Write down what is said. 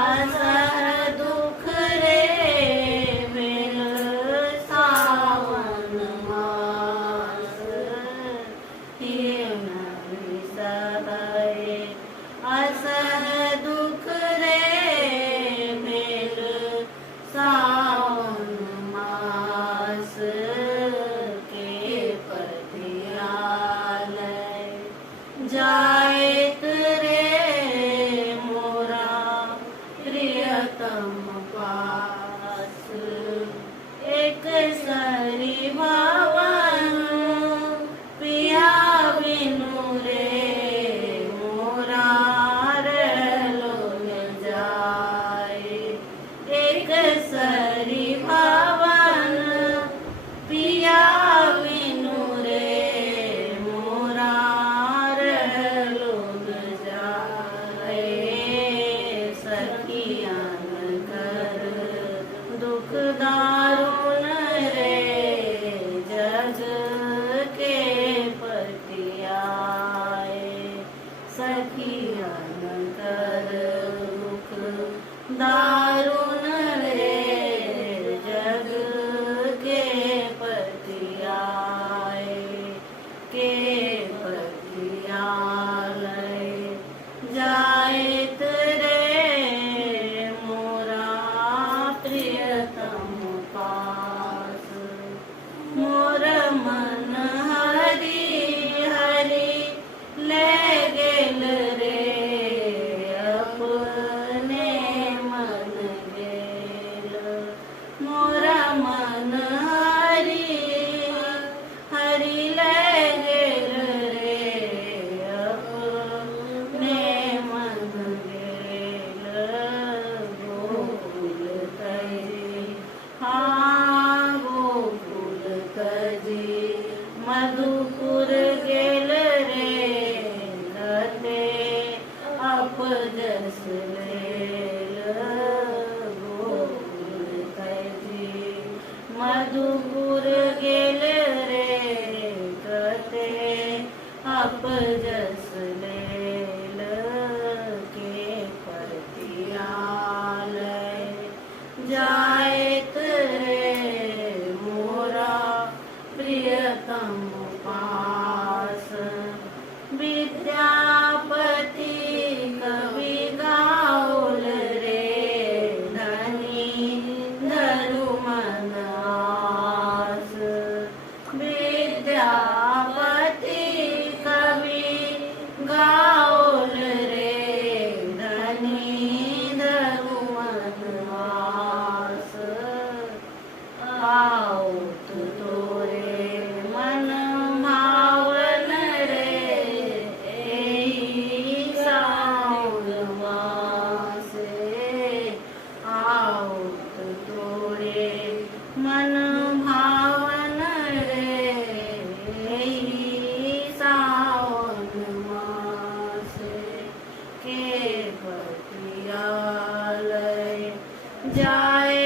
असह दुख रे भेल सावन मास हे नहीं सहे असह दुख रे भेल सावन मास के पतियालय जाएत रे मोरा प्रियतम पास एक सरी भवन पिया बिनु रे मोरा रहलो न जाए एक सरी भवन पिया बिनु रे मोरा रहलो न जाए सखियान कर दुख दारुण रे जग के पतियाए सखियान कर दुख दारुण रे जग के पतियाए के पतियालय जाएत रे मोरा प्रियतम पास मोर मन हरि हरि ले गेल रे अपने मन गेल मोर मन हरि हरि ले गेल रे अपने मन गेल गोकुल तजी हाँ गोकुल तजी मधुपुर गेल रे गते अपजस लेल गोकुल तजी मधुपुर गेल रे गते अपजस लेल के पतियालय जाएत रे मोरा प्रियतम पास विद्यापति कवि गाउल रे धनी धरु मन आस विद्यापति कवि गाउल रे धनी धरु मन आस आओ तू तोरे मन भावन रे एही साउन मासे आओ तू तोरे मन भावन रे एही साउन मासे के पतियालय जाए